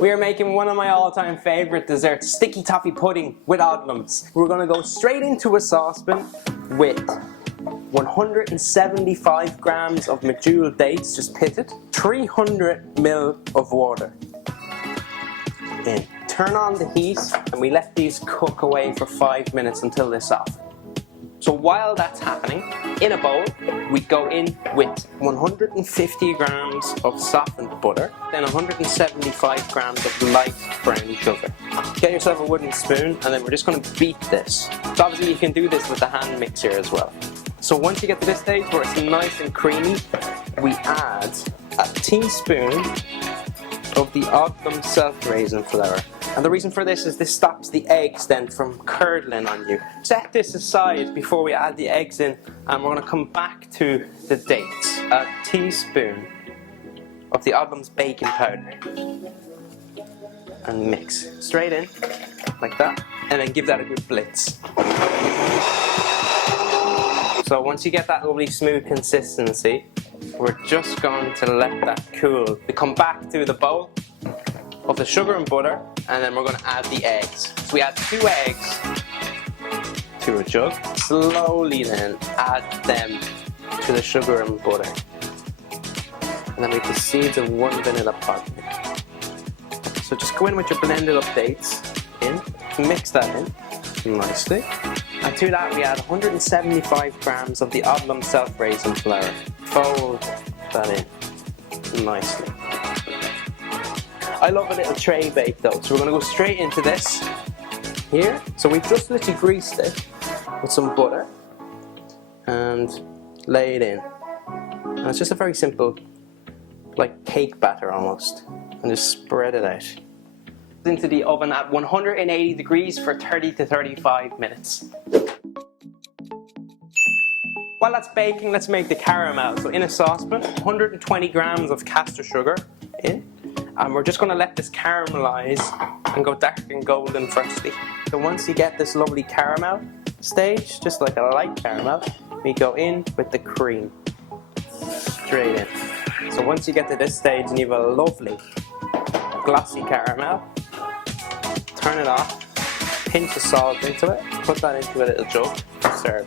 We are making one of my all-time favorite desserts, sticky toffee pudding with Odlums. We're gonna go straight into a saucepan with 175 grams of medjool dates, just pitted, 300 ml of water. In. Turn on the heat and we let these cook away for 5 minutes until they soften. So while that's happening, in a bowl, we go in with 150 grams of softened butter, then 175 grams of light brown sugar. Get yourself a wooden spoon and then we're just going to beat this. So obviously you can do this with the hand mixer as well. So once you get to this stage where it's nice and creamy, we add a teaspoon of the Odlums Self Raising Flour. And the reason for this is this stops the eggs then from curdling on you. Set this aside before we add the eggs in, and we're going to come back to the dates. A teaspoon of the Odlums baking powder. And mix straight in, like that, and then give that a good blitz. So once you get that lovely smooth consistency, we're just going to let that cool. We come back to the bowl of the sugar and butter, and then we're going to add the eggs. So we add 2 eggs to a jug. Slowly then add them to the sugar and butter. And then we put seeds of 1 vanilla pod. So just go in with your blended up dates in, mix that in nicely. And to that we add 175 grams of the Odlums Self Raising Flour. Fold that in nicely. I love a little tray bake though, so we're going to go straight into this here. So we've just literally greased it with some butter and lay it in. And it's just a very simple, like cake batter almost, and just spread it out. Into the oven at 180 degrees for 30 to 35 minutes. While that's baking, let's make the caramel. So in a saucepan, 120 grams of caster sugar in. And we're just going to let this caramelize and go dark and golden firstly. So once you get this lovely caramel stage, just like a light caramel, we go in with the cream. Straight in. So once you get to this stage and you have a lovely glossy caramel, turn it off, pinch of salt into it, put that into a little jug, and serve.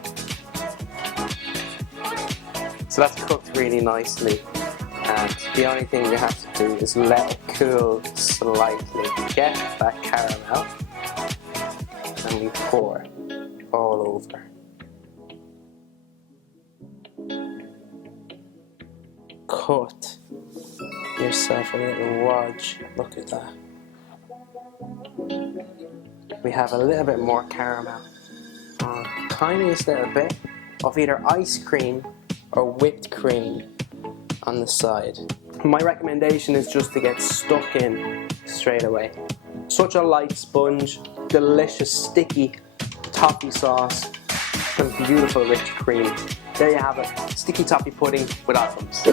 So that's cooked really nicely. And the only thing you have to do is let it cool slightly. Get that caramel and we pour all over. Cut yourself a little wodge. Look at that. We have a little bit more caramel. Tiniest little bit of either ice cream or whipped cream on the side. My recommendation is just to get stuck in straight away. Such a light sponge, delicious sticky toffee sauce, and beautiful rich cream. There you have it, sticky toffee pudding with Odlums.